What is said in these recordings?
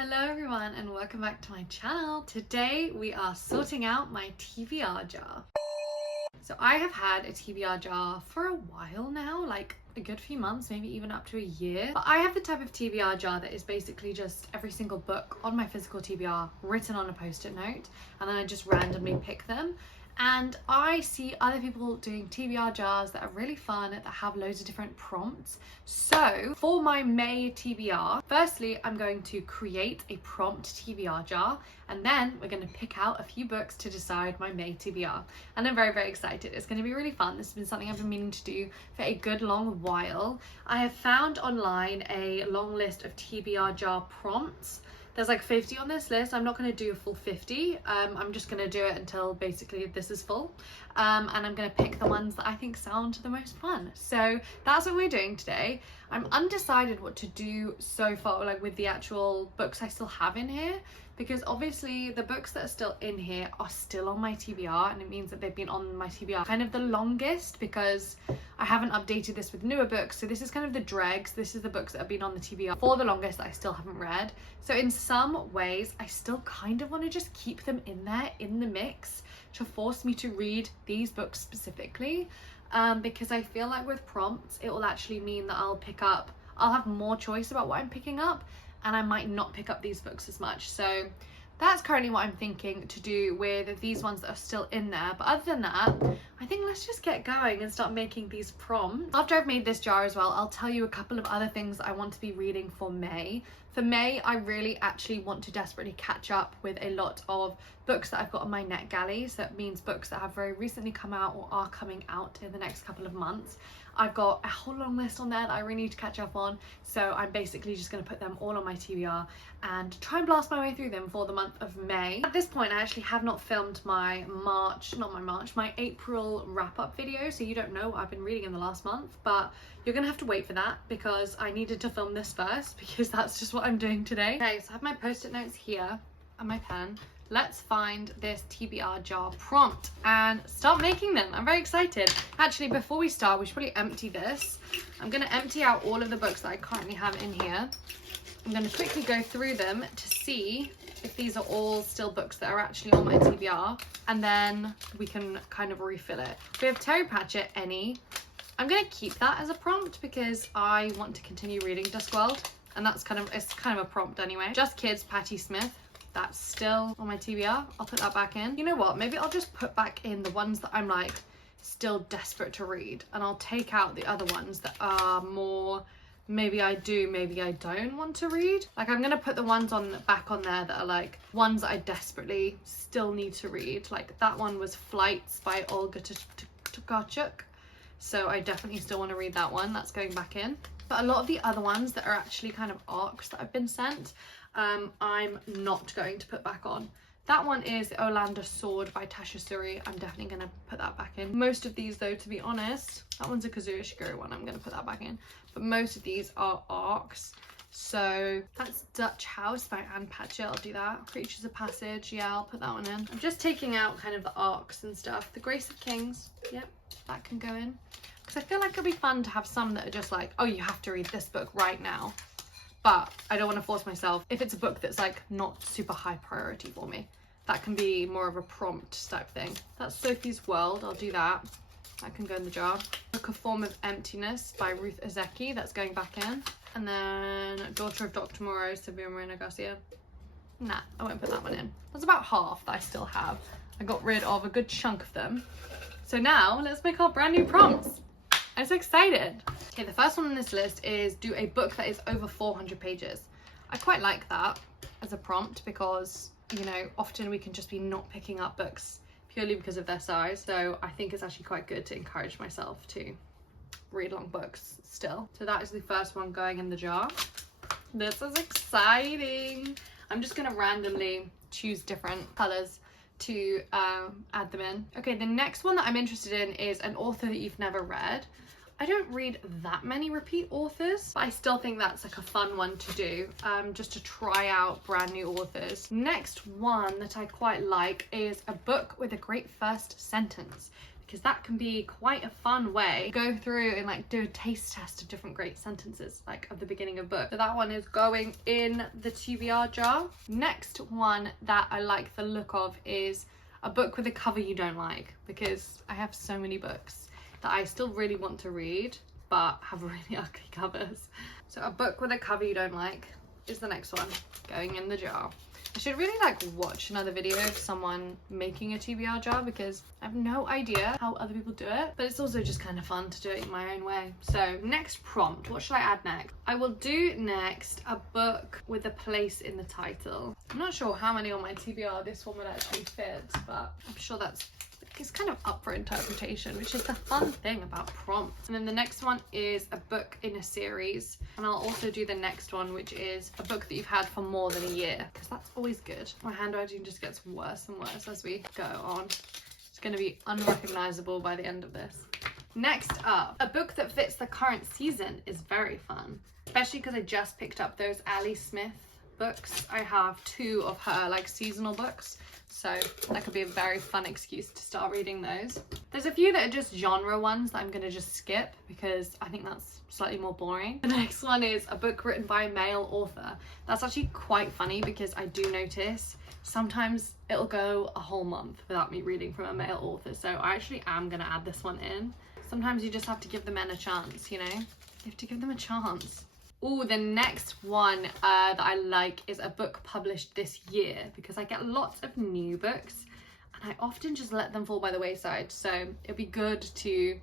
Hello everyone and welcome back to my channel. Today we are sorting out my TBR jar. So I have had a TBR jar for a while now, like a good few months, maybe even up to a year. But I have the type of TBR jar that is basically just every single book on my physical TBR written on a post-it note, and then I just randomly pick them. And I see other people doing TBR jars that are really fun, that have loads of different prompts. So for my May TBR, firstly, I'm going to create a prompt TBR jar, and then we're going to pick out a few books to decide my May TBR. And I'm very, very excited. It's going to be really fun. This has been something I've been meaning to do for a good long while. I have found online a long list of TBR jar prompts. There's like 50 on this list. I'm not going to do a full 50. I'm just going to do it until basically this is full. And I'm going to pick the ones that I think sound the most fun. So that's what we're doing today. I'm undecided what to do so far, like with the actual books I still have in here, because obviously the books that are still in here are still on my TBR, and it means that they've been on my TBR kind of the longest because I haven't updated this with newer books. So this is kind of the dregs. This is the books that have been on the TBR for the longest that I still haven't read. So in some ways, I still kind of want to just keep them in there in the mix to force me to read these books specifically. Because I feel like with prompts, it will actually mean that I'll have more choice about what I'm picking up, and I might not pick up these books as much. So that's currently what I'm thinking to do with these ones that are still in there. But other than that, I think let's just get going and start making these prompts. After I've made this jar as well, I'll tell you a couple of other things I want to be reading for May. For May, I really actually want to desperately catch up with a lot of books that I've got on my NetGalley. So that means books that have very recently come out or are coming out in the next couple of months. I've got a whole long list on there that I really need to catch up on. So I'm basically just going to put them all on my TBR and try and blast my way through them for the month of May. At this point, I actually have not filmed my my April wrap-up video. So you don't know what I've been reading in the last month, but you're going to have to wait for that because I needed to film this first because that's just what I'm doing today. Okay, so I have my post-it notes here and my pen. Let's find this TBR jar prompt and start making them. I'm very excited. Actually, before we start, we should probably empty this. I'm going to empty out all of the books that I currently have in here. I'm going to quickly go through them to see if these are all still books that are actually on my TBR, and then we can kind of refill it. We have Terry Pratchett, Any. I'm going to keep that as a prompt because I want to continue reading Discworld, and it's kind of a prompt anyway. Just Kids, Patti Smith. That's still on my TBR. I'll put that back in. You know what? Maybe I'll just put back in the ones that I'm like still desperate to read, and I'll take out the other ones that are more maybe I do, maybe I don't want to read. Like I'm gonna put the ones back on there that are like ones that I desperately still need to read. Like that one was Flights by Olga Tokarczuk. So I definitely still want to read that one. That's going back in. But a lot of the other ones that are actually kind of arcs that I've been sent, I'm not going to put back on. That one is Olanda Sword by Tasha Suri. I'm definitely going to put that back in. Most of these though, to be honest, that one's a Kazuya Shigeru one. I'm going to put that back in. But most of these are arcs. So that's Dutch House by Anne Patchett. I'll do that. Creatures of Passage. Yeah, I'll put that one in. I'm just taking out kind of the arcs and stuff. The Grace of Kings. Yep, that can go in. Because I feel like it'll be fun to have some that are just like, oh, you have to read this book right now. But I don't want to force myself. If it's a book that's like not super high priority for me, that can be more of a prompt type thing. That's Sophie's World. I'll do that. That can go in the jar. Book A Form of Emptiness by Ruth Ozeki. That's going back in. And then Daughter of Dr. Moreau, Sylvia Moreno Garcia. Nah, I won't put that one in. That's about half that I still have. I got rid of a good chunk of them. So now let's make our brand new prompts. I'm so excited. Okay, the first one on this list is do a book that is over 400 pages. I quite like that as a prompt because, you know, often we can just be not picking up books purely because of their size. So I think it's actually quite good to encourage myself to read long books still. So that is the first one going in the jar. This is exciting. I'm just gonna randomly choose different colors to add them in. Okay, the next one that I'm interested in is an author that you've never read. I don't read that many repeat authors, but I still think that's like a fun one to do, just to try out brand new authors. Next one that I quite like is a book with a great first sentence, because that can be quite a fun way to go through and like do a taste test of different great sentences, like at the beginning of a book. So that one is going in the TBR jar. Next one that I like the look of is a book with a cover you don't like, because I have so many books that I still really want to read but have really ugly covers. So a book with a cover you don't like is the next one going in the jar. I should really like watch another video of someone making a TBR jar, because I have no idea how other people do it, but it's also just kind of fun to do it in my own way. So next prompt, what should I add next? I will do next a book with a place in the title. I'm not sure how many on my TBR this one would actually fit, but I'm sure it's kind of up for interpretation, which is the fun thing about prompts. And then the next one is a book in a series, and I'll also do the next one, which is a book that you've had for more than a year, because that's always good. My handwriting just gets worse and worse as we go on. It's going to be unrecognizable by the end of this. Next up, a book that fits the current season is very fun, especially because I just picked up those Ali Smith books. I have 2 of her like seasonal books, so that could be a very fun excuse to start reading those. There's a few that are just genre ones that I'm gonna just skip because I think that's slightly more boring. The next one is a book written by a male author. That's actually quite funny because I do notice sometimes it'll go a whole month without me reading from a male author, so I actually am gonna add this one in. Sometimes you just have to give the men a chance, you know? You have to give them a chance. Oh, the next one that I like is a book published this year, because I get lots of new books and I often just let them fall by the wayside. So it'd be good to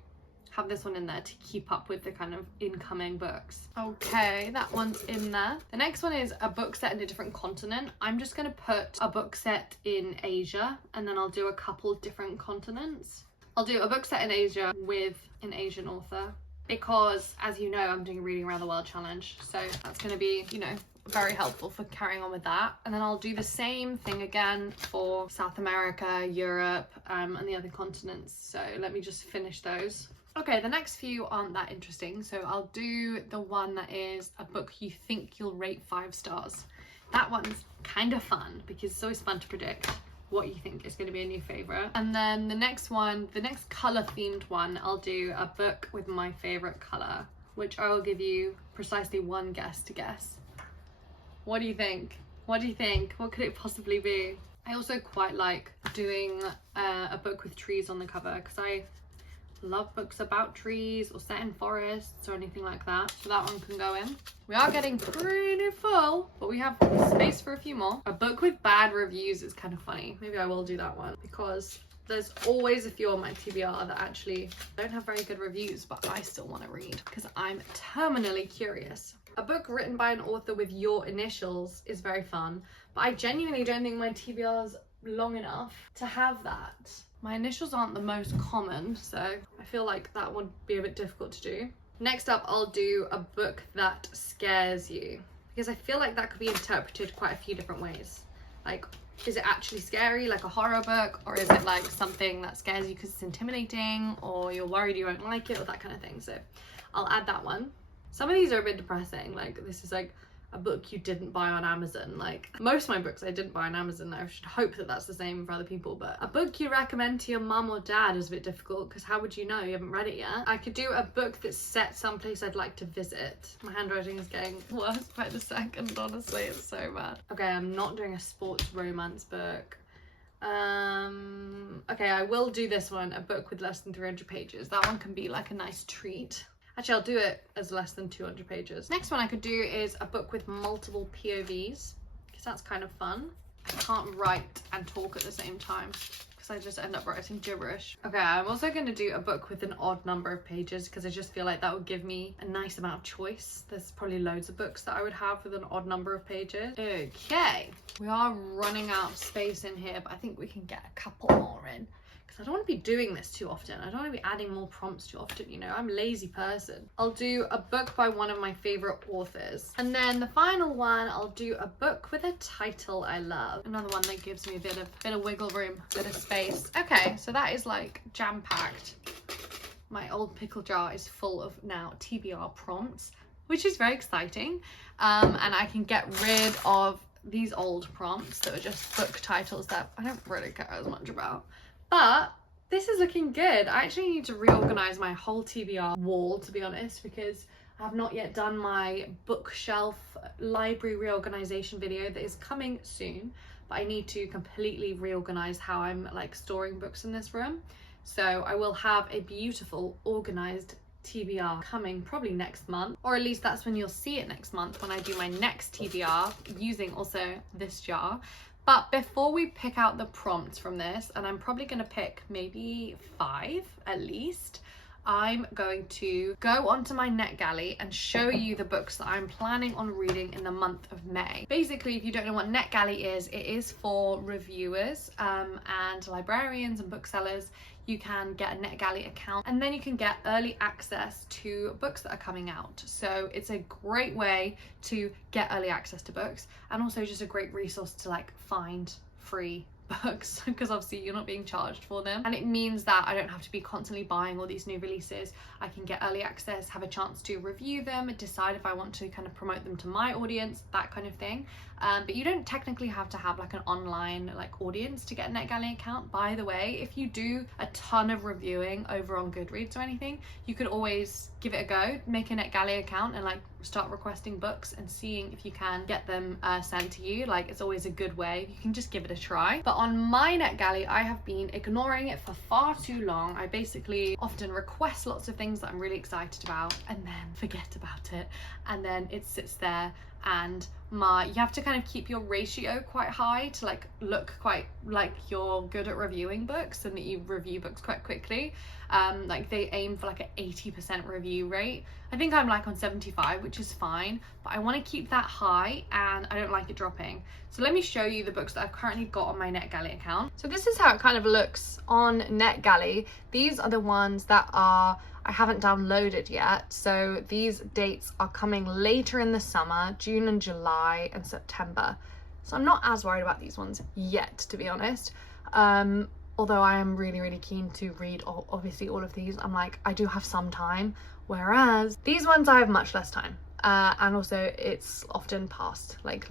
have this one in there to keep up with the kind of incoming books. Okay, that one's in there. The next one is a book set in a different continent. I'm just going to put a book set in Asia, and then I'll do a couple different continents. I'll do a book set in Asia with an Asian author, because as you know, I'm doing a reading around the world challenge, so that's going to be, you know, very helpful for carrying on with that. And then I'll do the same thing again for South America, Europe, and the other continents. So let me just finish those. Okay, the next few aren't that interesting, so I'll do the one that is a book you think you'll rate 5 stars. That one's kind of fun because it's always fun to predict what you think is going to be a new favorite. And then the next one, the next color themed one, I'll do a book with my favorite color, which I will give you precisely 1 guess to guess. What do you think? What do you think? What could it possibly be? I also quite like doing a book with trees on the cover, because I love books about trees or set in forests or anything like that, so that one can go in. We are getting pretty full, but we have space for a few more. A book with bad reviews is kind of funny. Maybe I will do that one, because there's always a few on my TBR that actually don't have very good reviews, but I still want to read because I'm terminally curious. A book written by an author with your initials is very fun, but I genuinely don't think my TBR's long enough to have that. My initials aren't the most common, so I feel like that would be a bit difficult to do. Next up, I'll do a book that scares you, because I feel like that could be interpreted quite a few different ways. Like, is it actually scary, like a horror book, or is it like something that scares you because it's intimidating, or you're worried you won't like it, or that kind of thing. So I'll add that one. Some of these are a bit depressing, like this is like a book you didn't buy on Amazon. Like most of my books I didn't buy on Amazon. I should hope that that's the same for other people, but a book you recommend to your mum or dad is a bit difficult, because how would you know? You haven't read it yet. I could do a book that's set someplace I'd like to visit. My handwriting is getting worse by the second, honestly, it's so bad. Okay, I'm not doing a sports romance book. Okay, I will do this one, a book with less than 300 pages. That one can be like a nice treat. Actually, I'll do it as less than 200 pages. Next one I could do is a book with multiple POVs, because that's kind of fun. I can't write and talk at the same time, because I just end up writing gibberish. Okay, I'm also going to do a book with an odd number of pages, because I just feel like that would give me a nice amount of choice. There's probably loads of books that I would have with an odd number of pages. Okay, we are running out of space in here, but I think we can get a couple more in. I don't want to be doing this too often. I don't want to be adding more prompts too often, you know. I'm a lazy person. I'll do a book by one of my favorite authors. And then the final one, I'll do a book with a title I love. Another one that gives me a bit of wiggle room, a bit of space. Okay, so that is like jam-packed. My old pickle jar is full of now TBR prompts, which is very exciting. And I can get rid of these old prompts that are just book titles that I don't really care as much about. But This is looking good. I actually need to reorganize my whole TBR wall, to be honest, because I have not yet done my bookshelf library reorganization video that is coming soon, but I need to completely reorganize how I'm like storing books in this room. So I will have a beautiful organized TBR coming probably next month, or at least that's when you'll see it next month, when I do my next TBR using also this jar. But before we pick out the prompts from this, and I'm probably going to pick maybe 5 at least, I'm going to go onto my NetGalley and show you the books that I'm planning on reading in the month of May. Basically, if you don't know what NetGalley is, it is for reviewers and librarians and booksellers. You can get a NetGalley account and then you can get early access to books that are coming out. So it's a great way to get early access to books, and also just a great resource to like find free books, because obviously you're not being charged for them, and it means that I don't have to be constantly buying all these new releases. I can get early access, have a chance to review them, decide if I want to kind of promote them to my audience, that kind of thing. But you don't technically have to have like an online like audience to get a NetGalley account. By the way, if you do a ton of reviewing over on Goodreads or anything, you could always give it a go, make a NetGalley account and like start requesting books and seeing if you can get them sent to you. Like, it's always a good way. You can just give it a try. But on my NetGalley, I have been ignoring it for far too long. I basically often request lots of things that I'm really excited about and then forget about it, and then it sits there. And you have to kind of keep your ratio quite high to like look quite like you're good at reviewing books and that you review books quite quickly. Like they aim for like an 80% review rate. I think I'm like on 75, which is fine, but I want to keep that high and I don't like it dropping. So let me show you the books that I've currently got on my NetGalley account. So this is how it kind of looks on NetGalley. These are the ones that I haven't downloaded yet. So these dates are coming later in the summer, June and July and September. So I'm not as worried about these ones yet, to be honest. Although I am really, really keen to read obviously all of these. I'm like, I do have some time, whereas these ones I have much less time. And also it's often past, like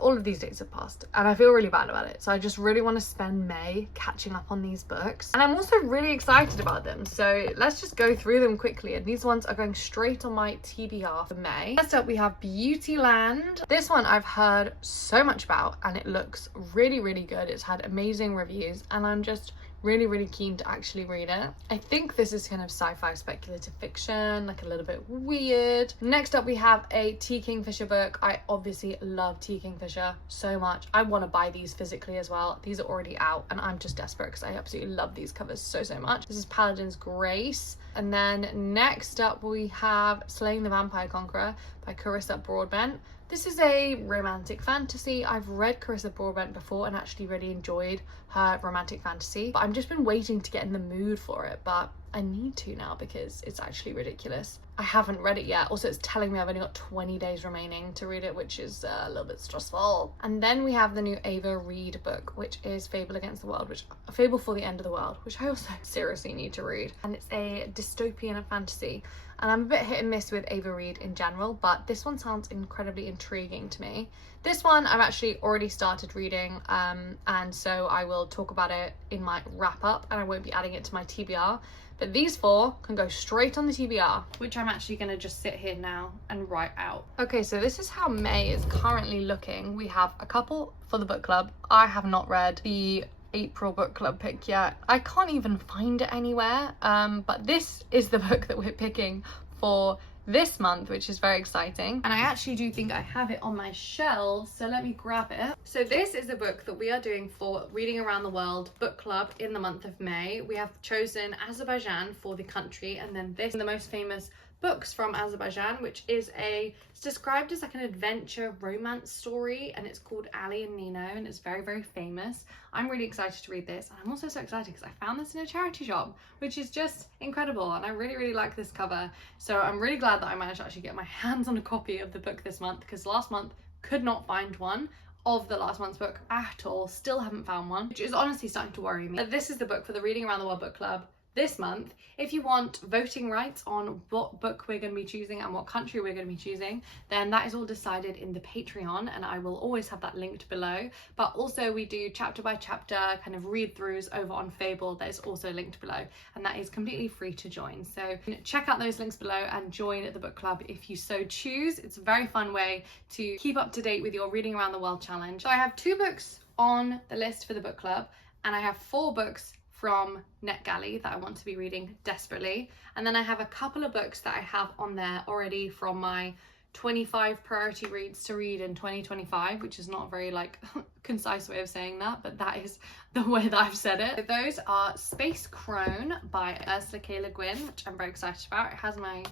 all of these dates have passed and I feel really bad about it. So I just really want to spend May catching up on these books, and I'm also really excited about them. So let's just go through them quickly, and these ones are going straight on my TBR for May. First up we have Beautyland. This one I've heard so much about and it looks really, really good. It's had amazing reviews and I'm just really, really keen to actually read it. I think this is kind of sci-fi speculative fiction, like a little bit weird. Next up we have a T. Kingfisher book. I obviously love T. Kingfisher so much. I want to buy these physically as well. These are already out and I'm just desperate because I absolutely love these covers so much. This is Paladin's Grace. And then next up we have Slaying the Vampire Conqueror by Carissa Broadbent. This is a romantic fantasy. I've read Carissa Broadbent before and actually really enjoyed her romantic fantasy, but I've just been waiting to get in the mood for it, but I need to now because it's actually ridiculous. I haven't read it yet. Also, it's telling me I've only got 20 days remaining to read it, which is a little bit stressful. And then we have the new Ava Reid book, which is Fable Against the World, Fable for the End of the World, which I also seriously need to read. And it's a dystopian fantasy. And I'm a bit hit and miss with Ava Reid in general, but this one sounds incredibly intriguing to me. This one I've actually already started reading, and so I will talk about it in my wrap up and I won't be adding it to my TBR. But these 4 can go straight on the TBR, which I'm actually going to just sit here now and write out. Okay, so this is how May is currently looking. We have a couple for the book club. I have not read the April book club pick yet. I can't even find it anywhere, but this is the book that we're picking for this month, which is very exciting. And I actually do think I have it on my shelves, so let me grab it. So this is a book that we are doing for Reading Around the World book club in the month of May. We have chosen Azerbaijan for the country, and then this, the most famous books from Azerbaijan, which is it's described as like an adventure romance story, and it's called Ali and Nino, and it's very, very famous. I'm really excited to read this, and I'm also so excited because I found this in a charity shop, which is just incredible, and I really, really like this cover. So I'm really glad that I managed to actually get my hands on a copy of the book this month, because last month could not find one of the last month's book at all. Still haven't found one, which is honestly starting to worry me. But this is the book for the Reading Around the World book club this month, if you want voting rights on what book we're going to be choosing and what country we're going to be choosing, then that is all decided in the Patreon, and I will always have that linked below. But also we do chapter by chapter kind of read throughs over on Fable that is also linked below, and that is completely free to join. So check out those links below and join the book club if you so choose. It's a very fun way to keep up to date with your Reading Around the World challenge. So I have 2 books on the list for the book club, and I have 4 books from NetGalley that I want to be reading desperately, and then I have a couple of books that I have on there already from my 25 priority reads to read in 2025, which is not a very like concise way of saying that, but that is the way that I've said it. So those are Space Crone by Ursula K. Le Guin, which I'm very excited about. It has my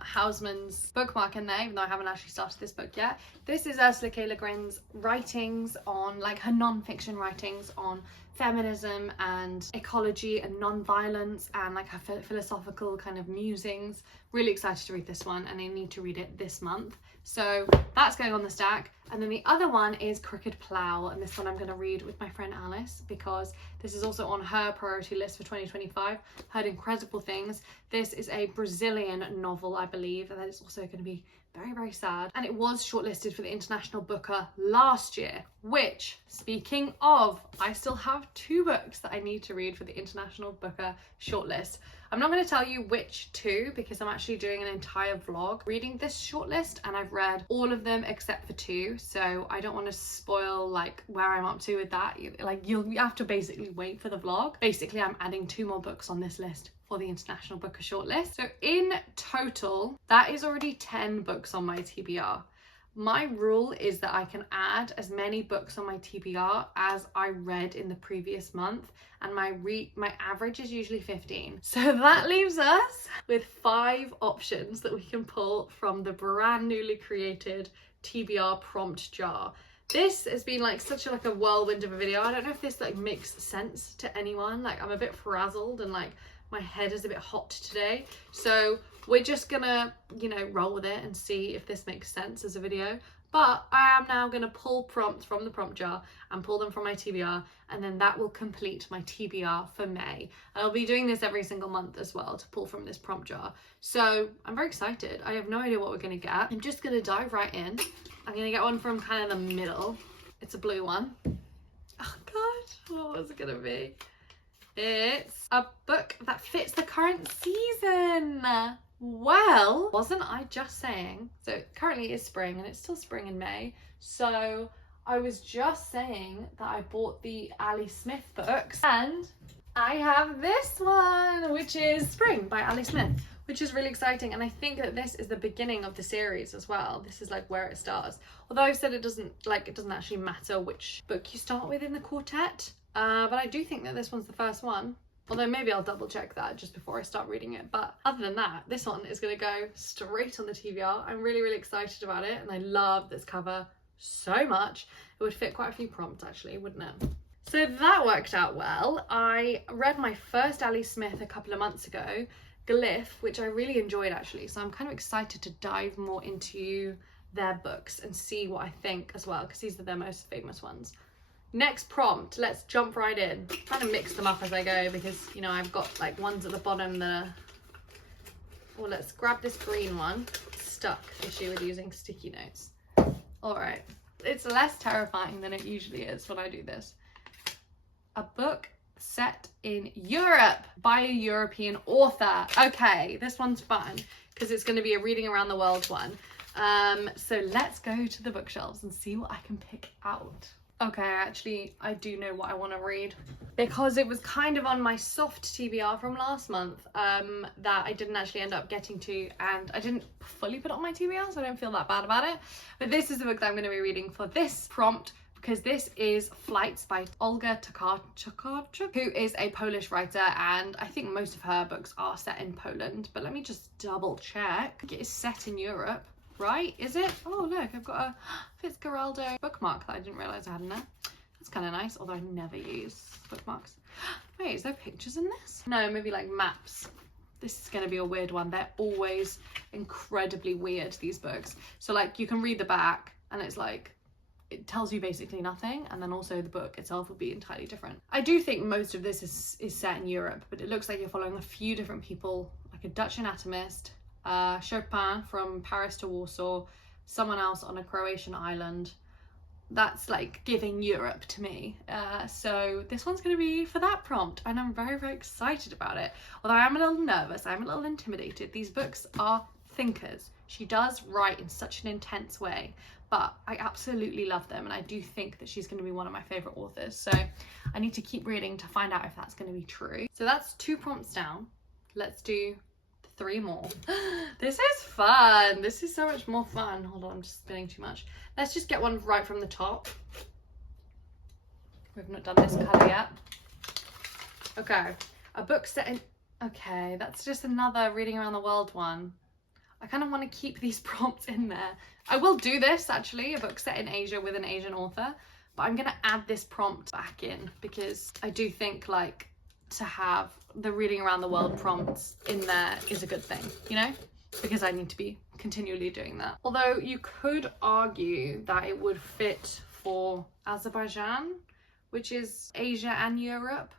Houseman's bookmark in there, even though I haven't actually started this book yet. This is Ursula K. Le Guin's writings on, like, her non-fiction writings on feminism and ecology and non-violence and like her philosophical kind of musings. Really excited to read this one, and I need to read it this month. So that's going on the stack. And then the other one is Crooked Plough, and this one I'm going to read with my friend Alice because this is also on her priority list for 2025. Heard incredible things. This is a Brazilian novel, I believe, and that is also going to be very, very sad. And it was shortlisted for the International Booker last year, which, speaking of, I still have 2 books that I need to read for the International Booker shortlist. I'm not going to tell you which 2 because I'm actually doing an entire vlog reading this shortlist, and I've read all of them except for 2, so I don't want to spoil like where I'm up to with that. Like, you have to basically wait for the vlog. Basically, I'm adding 2 more books on this list for the International Booker shortlist. So in total, that is already 10 books on my TBR. My rule is that I can add as many books on my TBR as I read in the previous month, and my average is usually 15. So that leaves us with 5 options that we can pull from the brand newly created TBR Prompt Jar. This has been like such a whirlwind of a video. I don't know if this like makes sense to anyone. Like, I'm a bit frazzled and like my head is a bit hot today. So we're just gonna, you know, roll with it and see if this makes sense as a video. But I am now gonna pull prompts from the prompt jar and pull them from my TBR, and then that will complete my TBR for May. I'll be doing this every single month as well, to pull from this prompt jar. So I'm very excited. I have no idea what we're gonna get. I'm just gonna dive right in. I'm gonna get one from kind of the middle. It's a blue one. Oh God, what was it gonna be? It's a book that fits the current season. Well, wasn't I just saying? So currently it's spring, and it's still spring in May. So I was just saying that I bought the Ali Smith books, and I have this one, which is Spring by Ali Smith, which is really exciting. And I think that this is the beginning of the series as well. This is like where it starts. Although I've said it doesn't actually matter which book you start with in the quartet. But I do think that this one's the first one. Although maybe I'll double check that just before I start reading it. But other than that, this one is going to go straight on the TBR. I'm really, really excited about it. And I love this cover so much. It would fit quite a few prompts actually, wouldn't it? So that worked out well. I read my first Ali Smith a couple of months ago, Glyph, which I really enjoyed actually. So I'm kind of excited to dive more into their books and see what I think as well, because these are their most famous ones. Next prompt, let's jump right in. I'm trying to mix them up as I go because, you know, I've got like ones at the bottom that are... Well, let's grab this green one. Stuck issue with using sticky notes. All right. It's less terrifying than it usually is when I do this. A book set in Europe by a European author. Okay, this one's fun because it's going to be a reading around the world one. So let's go to the bookshelves and see what I can pick out. Okay, actually, I do know what I want to read because it was kind of on my soft TBR from last month that I didn't actually end up getting to, and I didn't fully put it on my TBR, so I don't feel that bad about it. But this is the book that I'm going to be reading for this prompt because this is Flights by Olga Tokarczuk, who is a Polish writer, and I think most of her books are set in Poland, but let me just double check. It is set in Europe. Right, is it? Oh look, I've got a Fitzgeraldo bookmark that I didn't realise I had in there. That's kind of nice, although I never use bookmarks. Wait, is there pictures in this? No, maybe like maps. This is going to be a weird one. They're always incredibly weird, these books. So like you can read the back and it's like it tells you basically nothing, and then also the book itself will be entirely different. I do think most of this is set in Europe, but it looks like you're following a few different people, like a Dutch anatomist, Chopin from Paris to Warsaw, someone else on a Croatian island. That's like giving Europe to me. So this one's going to be for that prompt, and I'm very, very excited about it. Although I'm a little nervous, I'm a little intimidated. These books are thinkers. She does write in such an intense way, but I absolutely love them, and I do think that she's going to be one of my favorite authors. So I need to keep reading to find out if that's going to be true. So that's 2 prompts down. Let's do 3 more. This is fun. This is so much more fun. Hold on, I'm just spinning too much. Let's just get one right from the top. We've not done this colour yet. Okay, a book set in... Okay, that's just another reading around the world one. I kind of want to keep these prompts in there. I will do this actually, a book set in Asia with an Asian author, but I'm going to add this prompt back in because I do think like to have the reading around the world prompts in there is a good thing, you know, because I need to be continually doing that. Although you could argue that it would fit for Azerbaijan, which is Asia and Europe.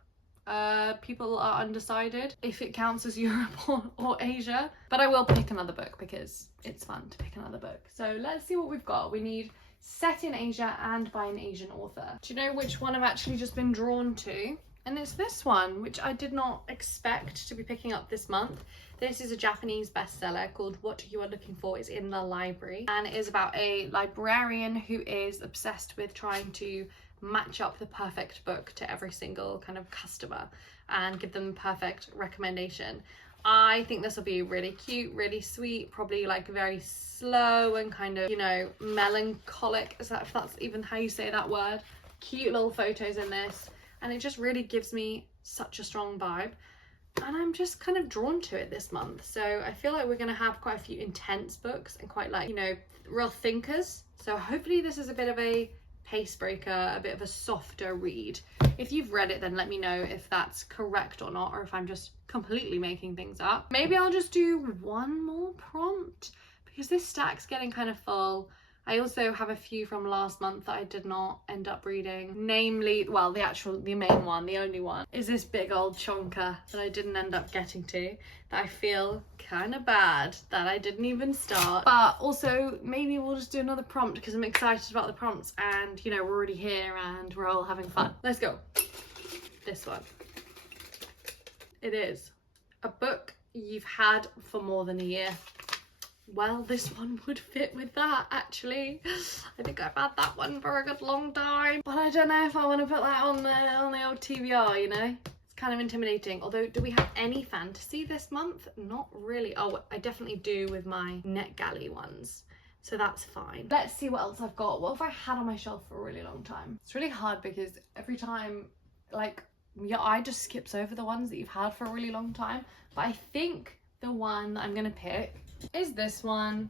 People are undecided if it counts as Europe or Asia, but I will pick another book because it's fun to pick another book. So let's see what we've got. We need set in Asia and by an Asian author. Do you know which one I've actually just been drawn to? And it's this one, which I did not expect to be picking up this month. This is a Japanese bestseller called What You Are Looking For Is in the Library, and it is about a librarian who is obsessed with trying to match up the perfect book to every single kind of customer and give them the perfect recommendation. I think this will be really cute, really sweet, probably like very slow and kind of, you know, melancholic, is that, if that's even how you say that word. Cute little photos in this, and it just really gives me such a strong vibe, and I'm just kind of drawn to it this month. So I feel like we're going to have quite a few intense books and quite like, you know, real thinkers. So hopefully this is a bit of a pace breaker, a bit of a softer read. If you've read it, then let me know if that's correct or not, or if I'm just completely making things up. Maybe I'll just do 1 more prompt because this stack's getting kind of full. I also have a few from last month that I did not end up reading. Namely, well, the main one, the only one, is this big old chonker that I didn't end up getting to, that I feel kind of bad that I didn't even start. But also, maybe we'll just do another prompt because I'm excited about the prompts and, you know, we're already here and we're all having fun. Let's go. This one. It is a book you've had for more than a year. Well, this one would fit with that, actually. I think I've had that one for a good long time, but I don't know if I want to put that on the old TBR, you know? It's kind of intimidating. Although, do we have any fantasy this month? Not really. Oh, I definitely do with my NetGalley ones, so that's fine. Let's see what else I've got. What have I had on my shelf for a really long time? It's really hard because every time, like, your eye just skips over the ones that you've had for a really long time. But I think the one that I'm gonna pick is this one,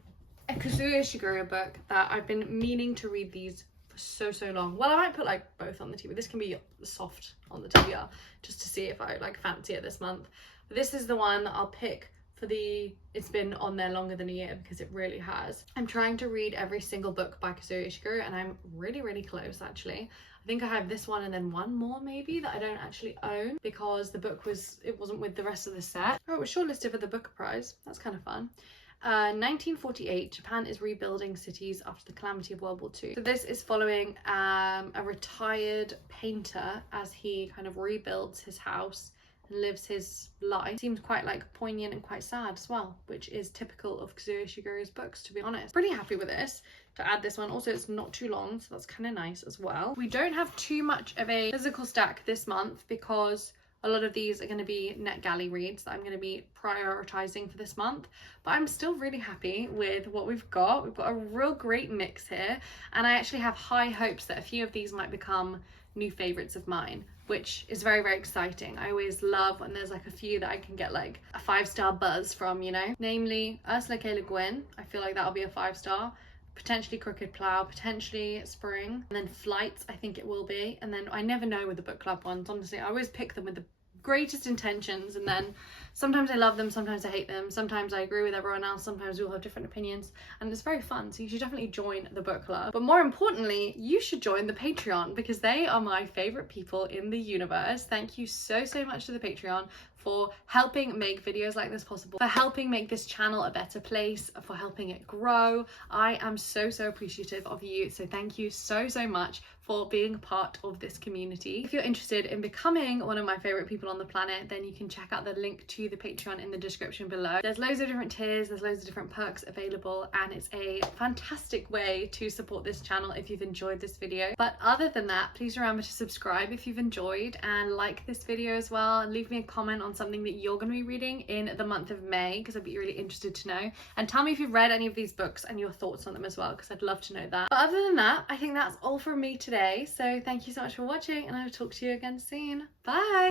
a Kazuya Shigeru book that I've been meaning to read these for so long. Well, I might put like both on the TBR. This can be soft on the TBR just to see if I like fancy it this month. But this is the one that I'll pick for it's been on there longer than a year because it really has. I'm trying to read every single book by Kazuya Ishiguro and I'm really close actually. I think I have this one and then one more maybe that I don't actually own because the book wasn't with the rest of the set. Oh, it was shortlisted for the Booker Prize. That's kind of fun. 1948, Japan is rebuilding cities after the calamity of World War II. So this is following a retired painter as he kind of rebuilds his house and lives his life. Seems quite like poignant and quite sad as well, which is typical of Kazuya Ishiguro's books, to be honest. Pretty happy with this, to add this one. Also, it's not too long, so that's kind of nice as well. We don't have too much of a physical stack this month because a lot of these are going to be NetGalley reads that I'm going to be prioritizing for this month, but I'm still really happy with what we've got. We've got a real great mix here, and I actually have high hopes that a few of these might become new favorites of mine, which is very exciting. I always love when there's like a few that I can get like a 5-star buzz from, you know, namely Ursula K. Le Guin. I feel like that'll be a 5-star. Potentially Crooked Plough, potentially Spring, and then Flights, I think it will be. And then I never know with the book club ones, honestly. I always pick them with the greatest intentions and then Sometimes I love them, sometimes I hate them, sometimes I agree with everyone else, sometimes we all have different opinions, and it's very fun. So you should definitely join the book club. But more importantly, you should join the Patreon, because they are my favorite people in the universe. Thank you so much to the Patreon for helping make videos like this possible, for helping make this channel a better place, for helping it grow. I am so appreciative of you, so thank you so much for being part of this community. If you're interested in becoming one of my favorite people on the planet, then you can check out the link to the Patreon in the description below. There's loads of different tiers, there's loads of different perks available, and it's a fantastic way to support this channel if you've enjoyed this video. But other than that, please remember to subscribe if you've enjoyed, and like this video as well, and leave me a comment on something that you're going to be reading in the month of May, because I'd be really interested to know. And tell me if you've read any of these books and your thoughts on them as well, because I'd love to know that. But other than that, I think that's all from me today. So thank you so much for watching, and I will talk to you again soon. Bye!